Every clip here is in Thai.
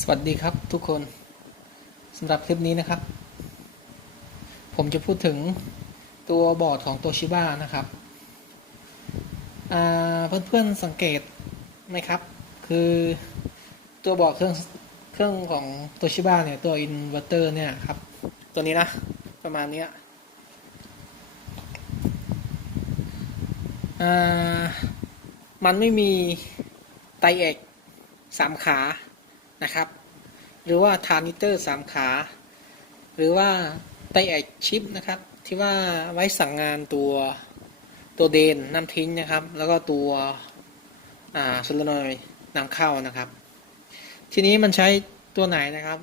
สวัสดีครับทุกคนสำหรับคลิปนี้นะครับ ผมจะพูดถึงตัวบอร์ดของตัวชิบ้านะครับเพื่อนๆสังเกตไหมครับ คือตัวบอร์ดเครื่องเครื่องของตัวชิบ้าเนี่ยตัวอินเวอร์เตอร์เนี่ยครับ ตัวนี้นะประมาณนี้อ่ามันไม่มีไตเอกสามขา นะครับ หรือว่าทานิเตอร์สามขา หรือว่าไตแอกชิปนะครับ ที่ว่าไว้สั่งงานตัวตัวเดนนำทิ้งนะครับ แล้วก็ตัวอ่าโซลานอยนำเข้านะครับ ทีนี้มันใช้ตัวไหนนะครับ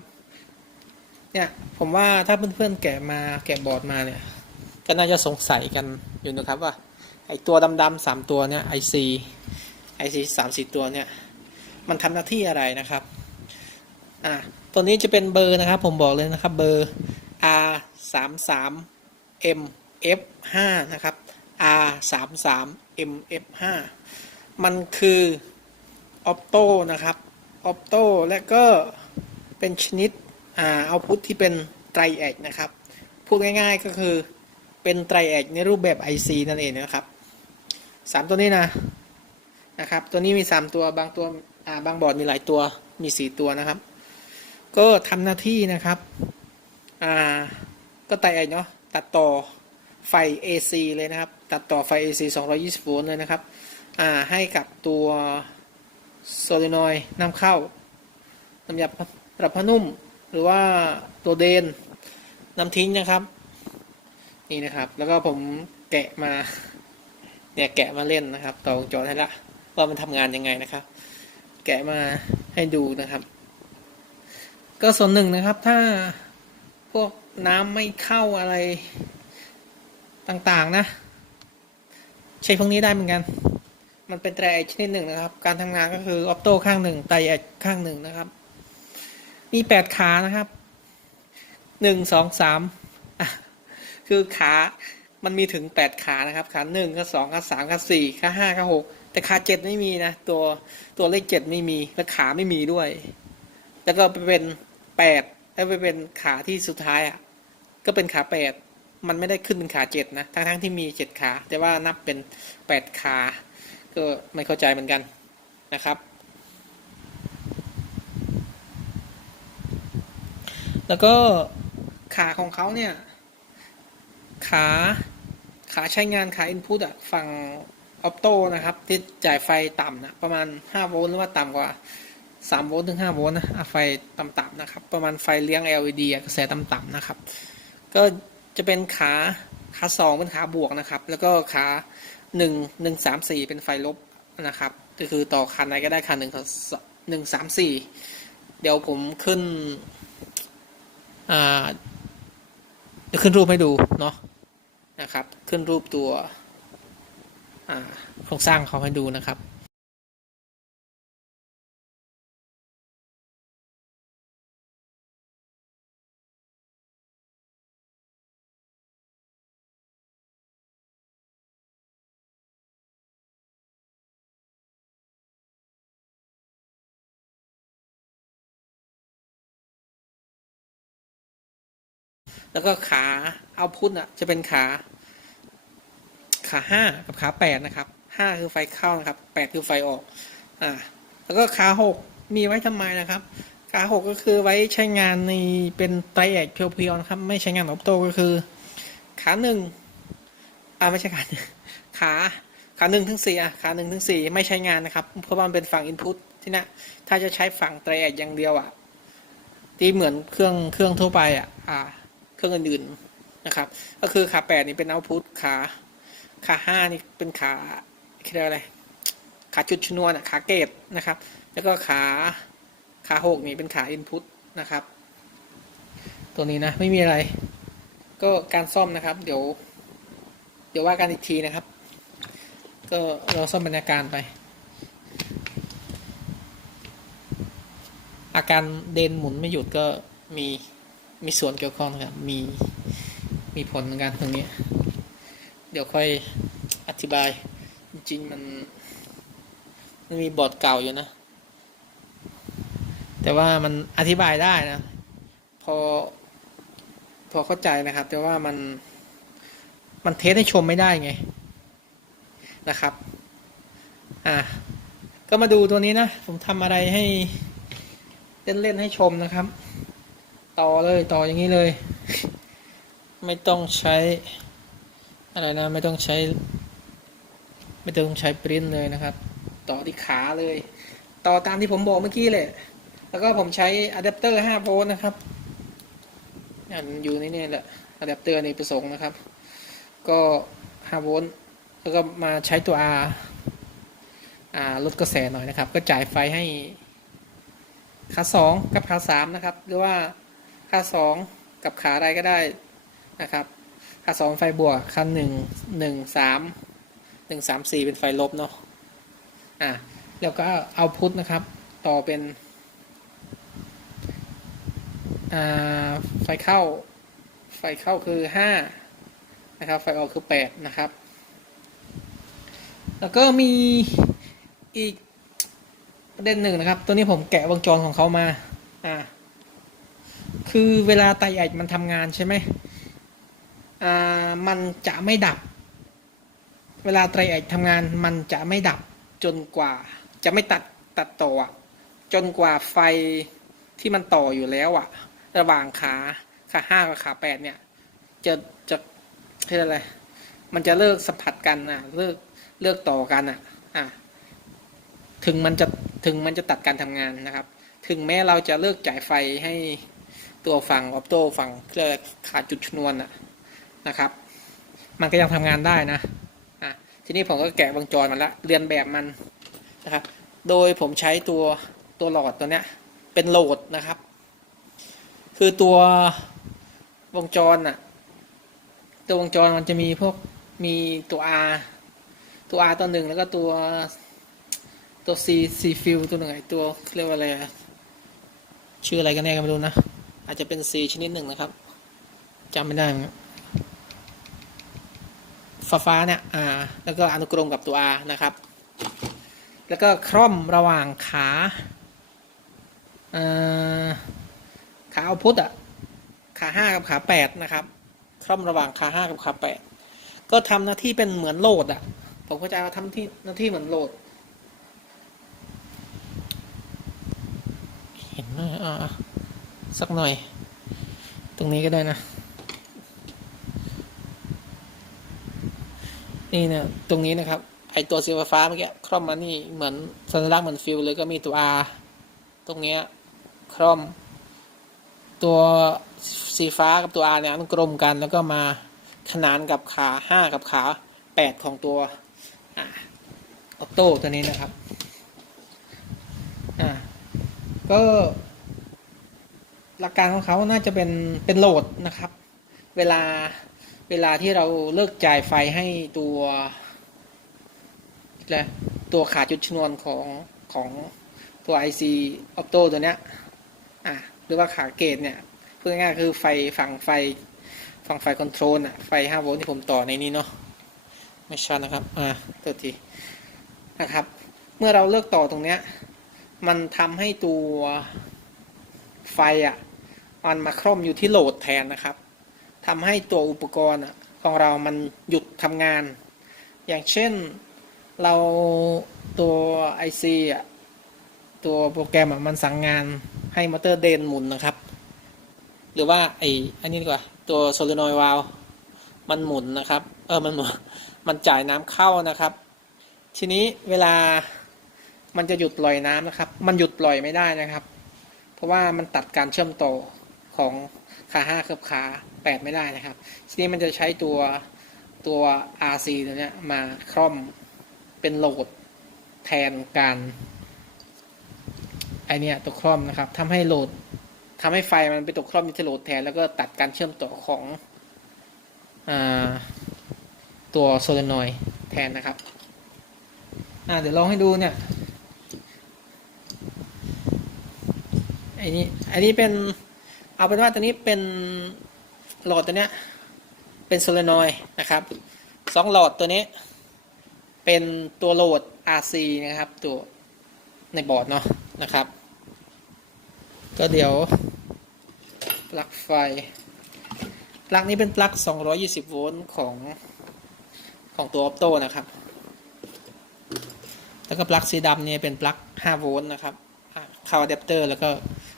เนี่ยผมว่าถ้าเพื่อนๆแกะมาแกะบอร์ดมาเนี่ยก็น่าจะสงสัยกันอยู่นะครับว่าไอตัวดำๆสามตัวเนี่ย IC IC สามสี่ตัวเนี่ย มันทำหน้าที่อะไรนะครับ อ่าตัวนี้จะเป็นเบอร์นะครับ ผมบอกเลยนะครับ เบอร์ R 3 3 M F 5นะครับ R 3 3 M F 5มันคือออ t โตนะครับออ t โตและก็เป็นชนิดอ่าเอาพุทที่เป็นไตรแอกนะครับ พูดง่ายๆก็คือเป็นไตรแอกในรูปแบบ IC นั่นเองนะครับสามตัวนี้นะนะครับ ตัวนี้มี 3 ตัวบางตัวอ่าบางบอร์ดมีหลายตัวมี 4 ตัวนะครับ ก็ทำหน้าที่นะครับ อ่า ก็ไตไอเนาะ ตัดต่อไฟ AC เลยนะครับ ตัดต่อไฟ AC 220 โวลต์เลยนะครับ อ่า ให้กับตัวโซลินอยนำเข้าน้ำยาปรับผ้านุ่ม หรือว่าตัวเดนนำทิ้งนะครับ นี่นะครับ แล้วก็ผมแกะมา เนี่ยแกะมาเล่นนะครับ ต่อวงจรให้ละ ว่ามันทำงานยังไงนะครับ แกะมาให้ดูนะครับ ก็ส่วนหนึ่งนะครับถ้าพวกน้ำไม่เข้าอะไรต่างๆ นะ ใช้พวกนี้ได้เหมือนกัน มันเป็นไตรแอดชนิดหนึ่งนะครับ การทำงานก็คือออปโต้ข้างหนึ่งไตรแอดข้างหนึ่งนะครับ มีแปดขานะครับหนึ่งสองสามคือขามันมีถึงแปดขานะครับ ขาหนึ่งขาสองขาสามขาสี่ขาห้าขาหกแต่ขาเจ็ดไม่มีนะ ตัวตัวเลขเจ็ดไม่มี และขาไม่มีด้วย แล้วก็ไปเป็น แปดแล้วไปเป็นขาที่สุดท้ายอะก็เป็นขาแปดมันไม่ได้ขึ้นเป็นขาเจ็ดนะทั้งทั้งที่มีเจ็ดขา แต่ว่านับเป็นแปดขา ก็ไม่เข้าใจเหมือนกันนะครับ แล้วก็ขาของเขาเนี่ย ขาขาใช้งานขา input อะฝั่งออปโตนะครับ ที่จ่ายไฟต่ำนะประมาณ 5 โวลต์หรือว่าต่ำกว่า 3โวลต์ถึง5โวลต์นะไฟต่ำๆนะครับ ประมาณไฟเลี้ยง LED กระแสต่ำๆนะครับ ก็จะเป็นขาขาสองเป็นขาบวกนะครับ แล้วก็ขาหนึ่งหนึ่งสามสี่เป็นไฟลบนะครับ ก็คือต่อคันไหนก็ได้คันหนึ่งหนึ่งสามสี่เดี๋ยวผมขึ้นอ่าจะขึ้นรูปให้ดูเนาะนะครับ ขึ้นรูปตัวอ่าโครงสร้างเขาให้ดูนะครับ แล้วก็ขาเอาพุทอะจะเป็นขา ขาห้ากับขาแปดนะครับห้าคือไฟเข้านะครับแปดคือไฟออกอ่าแล้วก็ขาหกมีไว้ทำไมนะครับขาหกก็คือไว้ใช้งานในเป็นไตรแอกเพียวๆนะครับ ไม่ใช้งานออปโตก็คือ ขาหนึ่งอ่าไม่ใช่ขาหนึ่งขาขาหนึ่งถึงสี่อะขาหนึ่งถึงสี่ไม่ใช้งานนะครับ เพราะมันเป็นฝั่งอินพุตที่นะถ้าจะใช้ฝั่งไตรแอกอย่างเดียวอะที่เหมือนเครื่องเครื่องทั่วไปอะอ่า รื่องอื่นๆนะครับ ก็คือขาแปดนี่เป็นเอาพุตขาขาห้านี่เป็นขาเรียกอะไร ขาจุดชนวนอะขาเกตนะครับ แล้วก็ขาขาหกนี่เป็นขาอินพุตนะครับ ตัวนี้นะไม่มีอะไร ก็การซ่อมนะครับ เดี๋ยว เดี๋ยวว่ากันอีกทีนะครับ ก็เราซ่อมบรรยาการไปอาการเดนหมุนไม่หยุดก็มี มีส่วนเกี่ยวข้องนะครับมีมีผลเหมือนกันตรงนี้ เดี๋ยวค่อยอธิบาย จริงๆมันมันมีบอร์ดเก่าอยู่นะ แต่ว่ามันอธิบายได้นะ พอ พอเข้าใจนะครับ แต่ว่ามันมันเทสให้ชมไม่ได้ไงนะครับ อะก็มาดูตัวนี้นะ ผมทำอะไรให้เล่นเล่นๆให้ชมนะครับ ต่อเลยต่ออย่างนี้เลย ไม่ต้องใช้อะไรนะไม่ต้องใช้ ไม่ต้องใช้ปริ้นเลยนะครับ ต่อที่ขาเลย ต่อตามที่ผมบอกเมื่อกี้เลยแล้วก็ผมใช้อะแดปเตอร์5โวลต์นะครับอันอยู่ในนี่แหละอะแดปเตอร์ในประสงค์นะครับ ก็5โวลต์แล้วก็มาใช้ตัว R อ่าลดกระแสหน่อยนะครับ ก็จ่ายไฟให้ขา2กับขา3นะครับ หรือว่า ขา2 กับขาอะไรก็ได้นะครับขา2 ไฟบวกขา1 1 3 1 3 4 เป็นไฟลบเนาะอ่าแล้วก็เอาพุทนะครับต่อเป็นอ่าไฟเข้าไฟเข้าคือห้านะครับ ไฟออกคือแปดนะครับ แล้วก็มีอีกประเด็นหนึ่งนะครับ ตัวนี้ผมแกะวงจรของเขามา อ่า คือเวลาไตใหญ่มันทำงานใช่ไหมอ่ามันจะไม่ดับ เวลาไตรเอกทำงานมันจะไม่ดับจนกว่าจะไม่ตัดตัดต่อจนกว่าไฟที่มันต่ออยู่แล้วอะระหว่างขาขาห้ากับขาแปดเนี่ย จะจะเรียกอะไร มันจะเลิกสัมผัสกันอะ เลิกเลิกต่อกันอะ อะ ถึงมันจะถึงมันจะตัดการทำงานนะครับ ถึงแม้เราจะเลิกจ่ายไฟให้ ตัวฝั่งออปโต้ฝั่งเครื่องขาดจุดชนวน่ะนะครับ มันก็ยังทำงานได้นะอะทีนี้ผมก็แกะวงจรมันละเรียนแบบมันนะครับ โดยผมใช้ตัวตัวหลอดตัวเนี้ยเป็นโหลดนะครับ คือตัววงจรน่ะตัววงจรมันจะมีพวกมีตัว R ตัว R ตัวหนึ่งแล้วก็ตัวตัว C C fill ตัวหนึ่งไอตัวเรียกว่าอะไรชื่ออะไรกันแน่ก็ไม่รู้นะ อาจจะเป็น C ชนิดหนึ่งนะครับจำไม่ได้ฟ้าฟ้าๆเนี่ยอ่าแล้วก็อนุกรมกับตัว R นะครับ แล้วก็คร่อมระหว่างขาเอ่อขาเอาพุทธอะขาห้ากับขาแปดนะครับคร่อมระหว่างขาห้ากับขาแปดก็ทำหน้าที่เป็นเหมือนโหลดอะ ผมเข้าใจว่าทำที่หน้าที่เหมือนโหลด เห็นไหมอ่า สักหน่อย ตรงนี้ก็ได้นะ นี่นี่ยตรงนี้นะครับ ไอตัวสีฟ้าเมื่อกี้ครอมมานี่เหมือนสัญลักษณ์เหมือนฟิลเลยก็มีตัว R ตรงเนี้ยครอม ตัวสีฟ้ากับตัว R เนี่ยมันกลมกันแล้วก็มาขนานกับขาห้ากับขาแปดของตัวออโต้ตัวนี้นะครับ อ่า ก็ หลักการของเขาน่าจะเป็นเป็นโหลดนะครับ เวลาเวลาที่เราเลิกจ่ายไฟให้ตัวอะไรตัวขาดจุดชนวนของของตัว IC Opto ตัวเนี้ยอะหรือว่าขาเกตเนี่ยพูดง่ายๆคือไฟฝั่งไฟฝั่งไฟคอนโทรลอะไฟ 5 โวลต์ที่ผมต่อในนี้เนาะไม่ชัดนะครับอ่าตัวทีนะครับ เมื่อเราเลิกต่อตรงเนี้ยมันทำให้ตัวไฟอะ มันมาคร่อมอยู่ที่โหลดแทนนะครับทำให้ตัวอุปกรณ์ของเรามันหยุดทำงาน อย่างเช่นเราตัว IC อะตัวโปรแกรมอะมันสั่งงานให้มอเตอร์เดนหมุนนะครับ หรือว่าไออันนี้ดีกว่าตัวโซลินอยวาลมันหมุนนะครับ เออมันมุนมันจ่ายน้ำเข้านะครับ ทีนี้เวลามันจะหยุดปล่อยน้ำนะครับ มันหยุดปล่อยไม่ได้นะครับ เพราะว่ามันตัดการเชื่อมต่อ ของขาห้ากับขาแปดไม่ได้นะครับ ทีนี้มันจะใช้ตัวตัว RC ตัวเนี้ยมาคร่อมเป็นโหลดแทนการไอเนี้ยตัวคร่อมนะครับทำให้โหลดทำให้ไฟมันไปตกคร่อมที่โหลดแทน แล้วก็ตัดการเชื่อมต่อของอตัวโซลนอยแทนนะครับอ่าเดี๋ยวลองให้ดูเนี่ยไอ้นี่อันนี้เป็น เอาเป็นว่าตัวนี้เป็นหลอดตัวเนี้ยเป็นโซลนอยนะครับสองหลอดตัวนี้ เป็นตัวโหลด RC นะครับ ตัวในบอร์ดเนาะนะครับ ก็เดี๋ยวปลั๊กไฟปลั๊กนี้เป็นปลั๊ก 220 โวลต์ของของตัว Opto นะครับ แล้วก็ปลั๊กสีดำเนี่ยเป็นปลั๊ก 5 โวลต์นะครับอะเข้าอะแดปเตอร์แล้วก็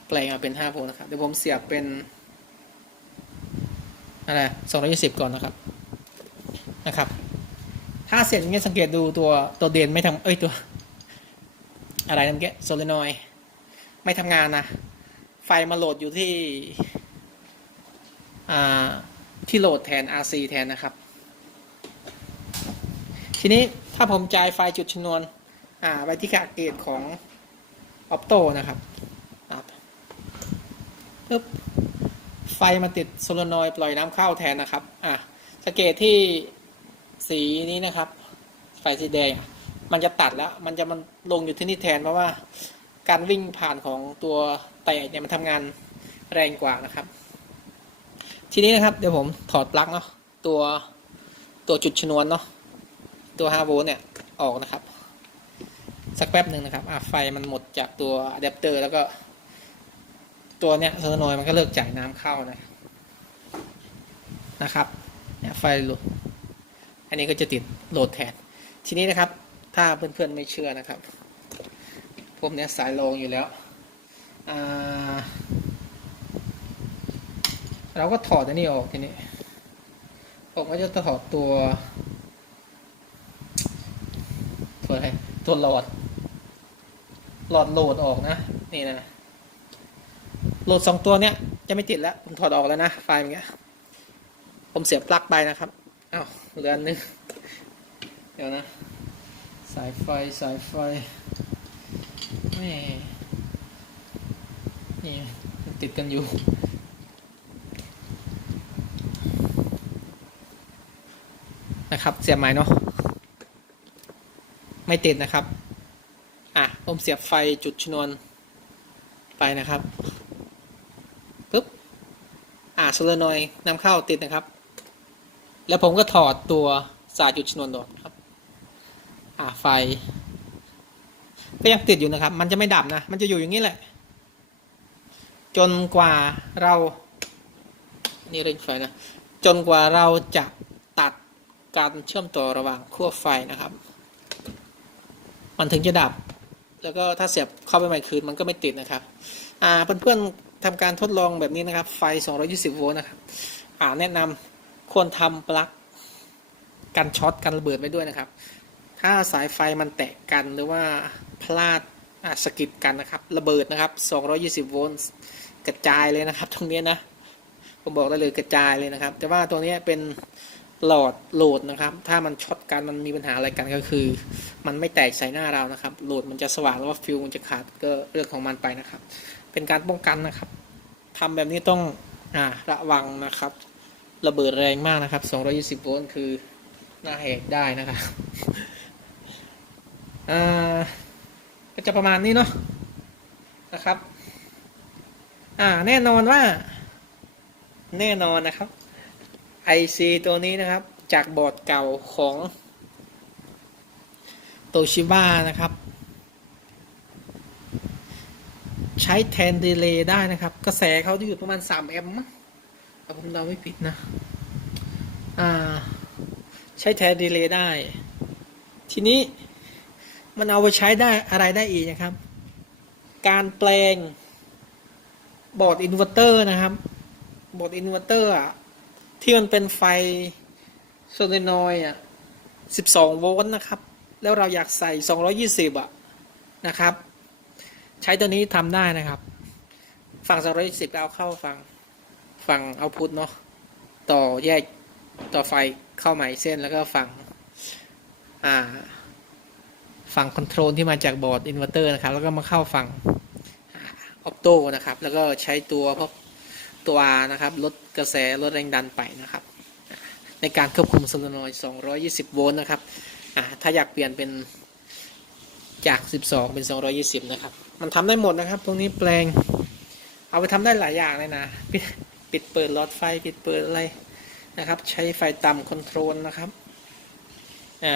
แปลงมาเป็น5โวลต์นะครับ เดี๋ยวผมเสียบเป็นอะไร220 ก่อนนะครับ นะครับ ถ้าเสร็จอย่างเงี้ยสังเกตดูตัวตัวเดนไม่ทำเอ้ยตัว อะไรนั่นแกโซลินอยไม่ทำงานนะ ไฟมาโหลดอยู่ที่ อ่า ที่โหลดแทน RC แทนนะครับ ทีนี้ถ้าผมจ่ายไฟจุดชนวน อ่าไปที่กาเกตของ Opto นะครับ ปึ๊บไฟมาติดโซลานอยปล่อยน้ำเข้าแทนนะครับ อะสังเกตที่สีนี้นะครับ ไฟสีแดง มันจะตัดแล้ว มันจะมันลงอยู่ที่นี่แทนเพราะว่า การวิ่งผ่านของตัวไตเนี่ยมันทำงานแรงกว่านะครับ ทีนี้นะครับเดี๋ยวผมถอดปลั๊กเนาะตัวตัวจุดชนวนเนาะตัว5โวลต์เนี่ยออกนะครับ สักแป๊บหนึ่งนะครับอะไฟมันหมดจากตัวอะแดปเตอร์แล้วก็ ตัวเนี้ยโซลานอยมันก็เลิกจ่ายน้ำเข้านะนะครับเนี่ยไฟหลุดอันนี้ก็จะติดโหลดแทน ทีนี้นะครับ ถ้าเพื่อนๆไม่เชื่อนะครับ ผมเนี่ยสายรองอยู่แล้ว เราก็ถอดอันนี้ออกทีนี้ ผมก็จะถอดตัว ตัวอะไร ตัวหลอด หลอดโหลดออกนะ นี่นะ โหลดสองตัวเนี้ยจะไม่ติดแล้วผมถอดออกแล้วนะไฟล์อย่างเงี้ยผมเสียบปลั๊กไปนะครับอ้าวเหลืออันนึงเดี๋ยวนะ สายไฟสายไฟแม่นี่ติดกันอยู่นะครับเสียบไหมเนาะไม่ติดนะครับ อะผมเสียบไฟจุดชนวนไปนะครับ โซลานอยนำเข้าติดนะครับ แล้วผมก็ถอดตัวสายจุดชนวนออกครับ อ่าไฟ ก็ยังติดอยู่นะครับ มันจะไม่ดับนะ มันจะอยู่อย่างนี้แหละ จนกว่าเรา นี่เร่งไฟนะ จนกว่าเราจะตัดการเชื่อมต่อระหว่างขั้วไฟนะครับ มันถึงจะดับ แล้วก็ถ้าเสียบเข้าไปใหม่คืนมันก็ไม่ติดนะครับ อ่าเพื่อนๆ ทำการทดลองแบบนี้นะครับ ไฟ 220 โวลต์นะครับอ่าแนะนำควรทำปลั๊กกันช็อตกันระเบิดไว้ด้วยนะครับ ถ้าสายไฟมันแตกกันหรือว่าพลาดอ่าสกิดกันนะครับ ระเบิดนะครับ 220 โวลต์กระจายเลยนะครับ ตรงนี้นะผมบอกได้เลยกระจายเลยนะครับ แต่ว่าตัวนี้เป็นหลอดโหลดนะครับ ถ้ามันช็อตกันมันมีปัญหาอะไรกันก็คือ มันไม่แตกใส่หน้าเรานะครับ โหลดมันจะสว่างแล้วว่าฟิวมันจะขาดก็เรื่องของมันไปนะครับ เป็นการป้องกันนะครับทำแบบนี้ต้องอ่าระวังนะครับ ระเบิดแรงมากนะครับ 220 โวลต์คือหน้าแหกได้นะครับอ่าก็จะประมาณนี้เนาะนะครับอ่าแน่นอนว่า แน่นอนนะครับ IC ตัวนี้นะครับ จากบอร์ดเก่าของโตชิบ้านะครับ ใช้แทนดีเลย์ได้นะครับ กระแสเขาจะอยู่ประมาณ 3 แอมป์ถ้าผมเดาไม่ผิดนะ อ่า ใช้แทนดีเลย์ได้ ทีนี้มันเอาไปใช้ได้อะไรได้อีกนะครับ การแปลงบอร์ดอินเวอร์เตอร์นะครับ บอร์ดอินเวอร์เตอร์อะ ที่มันเป็นไฟโซเลนอยอะ 12 โวลต์นะครับ แล้วเราอยากใส่ 220 อะ นะครับ ใช้ตัวนี้ทำได้นะครับ ฝั่ง210เอาเข้าฝั่งฝั่งเอาพุทเนาะต่อแยกต่อไฟเข้าใหม่เส้นแล้วก็ฝั่งอ่าฝั่งคอนโทรลที่มาจากบอร์ดอินเวอร์เตอร์นะครับ แล้วก็มาเข้าฝั่งออปโตนะครับ แล้วก็ใช้ตัวพวกตัวนะครับลดกระแสลดแรงดันไปนะครับ ในการควบคุมโซลานอยด์220 โวลต์นะครับอ่าถ้าอยากเปลี่ยนเป็น จาก 12 เป็น 220 นะครับ มันทำได้หมดนะครับตรงนี้แปลง เอาไปทำได้หลายอย่างเลยนะปิดปิดเปิดหลอดไฟปิดเปิดอะไรนะครับ ใช้ไฟต่ำคอนโทรลนะครับ อ่า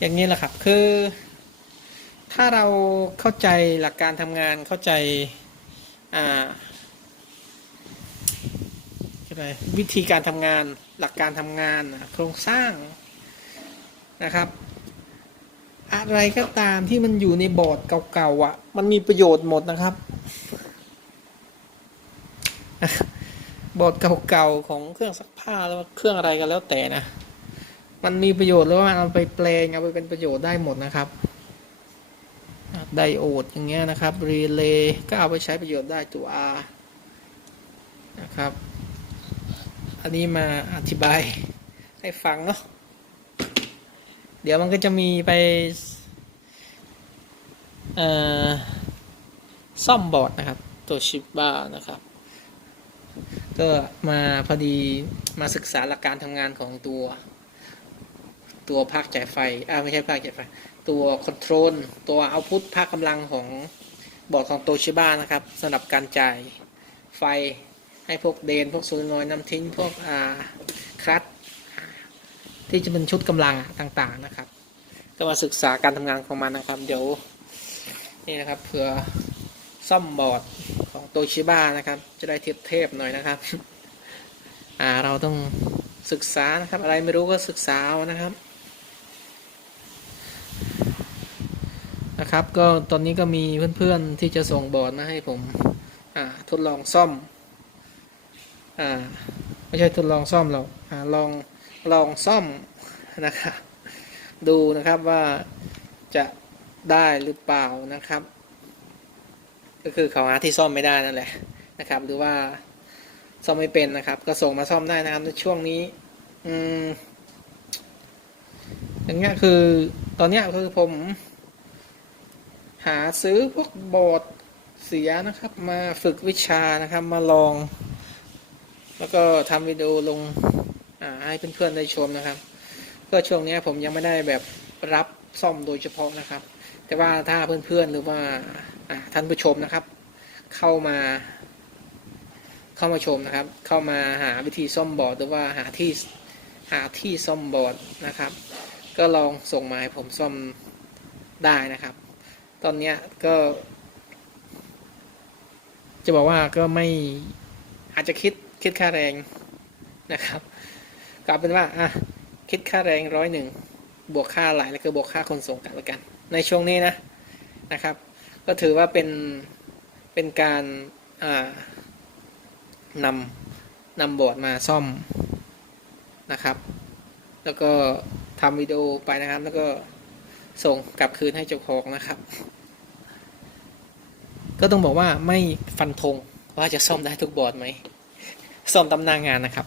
อย่างนี้แหละครับ คือ ถ้าเราเข้าใจหลักการทำงานเข้าใจ อ่าใช่ไหมวิธีการทำงานหลักการทำงานโครงสร้างนะครับ อะไรก็ตามที่มันอยู่ในบอร์ดเก่าๆอะ มันมีประโยชน์หมดนะครับ บอร์ดเก่าๆของเครื่องซักผ้าแล้วเครื่องอะไรก็แล้วแต่นะ มันมีประโยชน์แล้วว่าเอาไปแปลงเอาไปเป็นประโยชน์ได้หมดนะครับไดโอดอย่างเงี้ยนะครับรีเลย์ก็เอาไปใช้ประโยชน์ได้ตัว R นะครับ อันนี้มาอธิบายให้ฟังเนาะ ดี๋ยวมันก็จะมีไปซ่อมบอร์ดนะครับ ตัวชิปบ้านะครับ ก็มาพอดีมาศึกษาหลักการทำงานของตัว ตัวภาคจ่ายไฟ อ่าไม่ใช่ภาคจ่ายไฟ ตัวคอนโทรลตัวเอาพุทภาคกำลังของบอร์ดของโตชิบ้านะครับสำหรับการจ่ายไฟให้พวกเดน พวกโซลนอยน้ำทิ้ง พวกอ่าคลัต ที่จะเป็นชุดกำลังต่างๆนะครับ ก็มาศึกษาการทำงานของมันนะครับ เดี๋ยวนี่นะครับเผื่อซ่อมบอร์ดของโตชิบ้านะครับ จะได้เทียบเทพๆหน่อยนะครับอ่าเราต้องศึกษานะครับ อะไรไม่รู้ก็ศึกษาเอานะครับนะครับ ก็ตอนนี้ก็มีเพื่อนๆที่จะส่งบอร์ดมาให้ผมอ่าทดลองซ่อมอ่าไม่ใช่ทดลองซ่อมหรอกอ่าลอง ลองซ่อมนะครับดูนะครับว่าจะได้หรือเปล่านะครับ ก็คือเขาหาที่ซ่อมไม่ได้นั่นแหละนะครับ หรือว่าซ่อมไม่เป็นนะครับ ก็ส่งมาซ่อมได้นะครับในช่วงนี้ อืมอย่างเงี้ยคือตอนเนี้ยคือผม หาซื้อพวกบอร์ดเสียนะครับ มาฝึกวิชานะครับมาลอง แล้วก็ทำวิดีโอลง ให้เพื่อนๆได้ชมนะครับ ก็ช่วงนี้ผมยังไม่ได้แบบรับซ่อมโดยเฉพาะนะครับ แต่ว่าถ้าเพื่อนๆหรือว่าท่านผู้ชมนะครับ เข้ามา เข้ามาชมนะครับ เข้ามาหาวิธีซ่อมบอร์ดหรือว่าหาที่หาที่ซ่อมบอร์ดนะครับ ก็ลองส่งมาให้ผมซ่อมได้นะครับ ตอนนี้ก็ จะบอกว่าก็ไม่อาจจะคิดคิดค่าแรงนะครับ กลับเป็นว่าอะคิดค่าแรงร้อยหนึ่งบวกค่าไหลแล้วก็บวกค่าคนส่งกันแล้วกัน ในช่วงนี้นะนะครับ ก็ถือว่าเป็นเป็นการอ่านำนำบอร์ดมาซ่อมนะครับ แล้วก็ทำวิดีโอไปนะครับ แล้วก็ส่งกลับคืนให้เจ้าของนะครับ ก็ต้องบอกว่าไม่ฟันธงว่าจะซ่อมได้ทุกบอร์ดไหมซ่อมตำนางงานนะครับ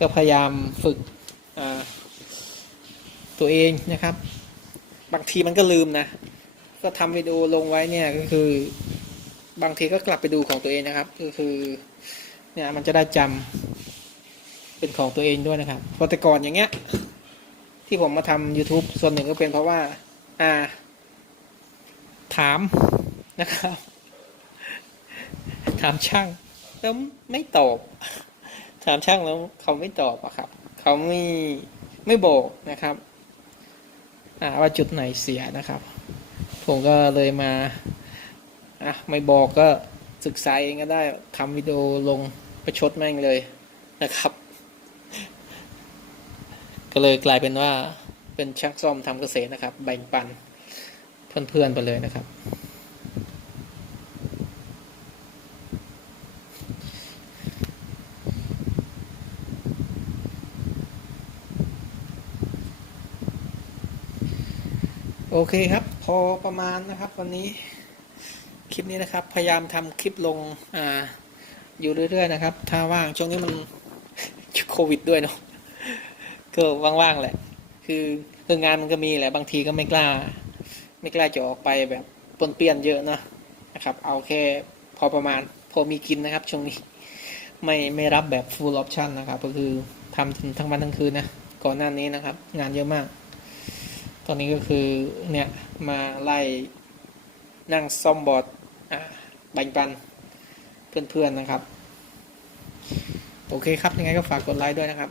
ก็พยายามฝึกตัวเองนะครับ บางทีมันก็ลืมนะ ก็ทำวิดีโอลงไว้เนี่ยก็คือบางทีก็กลับไปดูของตัวเองนะครับก็คือเนี่ยมันจะได้จำเป็นของตัวเองด้วยนะครับเพราะแต่ก่อนอย่างเงี้ย ที่ผมมาทำ YouTube ส่วนหนึ่งก็เป็นเพราะว่า อ่า ถามนะครับ ถามช่างแล้วไม่ตอบ ถามช่างแล้วเขาไม่ตอบอะครับ เขาไม่ไม่บอกนะครับอ่าว่าจุดไหนเสียนะครับ ผมก็เลยมาอะไม่บอกก็ศึกษาเองก็ได้ทำวิดีโอลงประชดแม่งเลยนะครับ ก็เลยกลายเป็นว่าเป็นช่างซ่อมทำเกษตรนะครับ แบ่งปันเพื่อนๆไปเลยนะครับ โอเคครับ พอประมาณนะครับ วันนี้คลิปนี้นะครับ พยายามทำคลิปลงอ่าอยู่เรื่อย ๆ นะครับ ถ้าว่างช่วงนี้มันโควิดด้วยเนาะก็ว่างๆแหละ คือคืองานมันก็มีแหละบางทีก็ไม่กล้า ไม่กล้าจะออกไปแบบปนเปี้ยนเยอะเนะนะครับ เอาแค่พอประมาณพอมีกินนะครับ ช่วงนี้ไม่ไม่รับแบบ full option นะครับ ก็คือทำทั้งวันทั้งคืนนะก่อนหน้านี้นะครับ งานเยอะมาก ตอนนี้ก็คือเนี่ยมาไล่นั่งซ่อมบอร์ดอ่าแบ่งปันเพื่อนๆนะครับ โอเคครับยังไงก็ฝากกดไลค์ด้วยนะครับ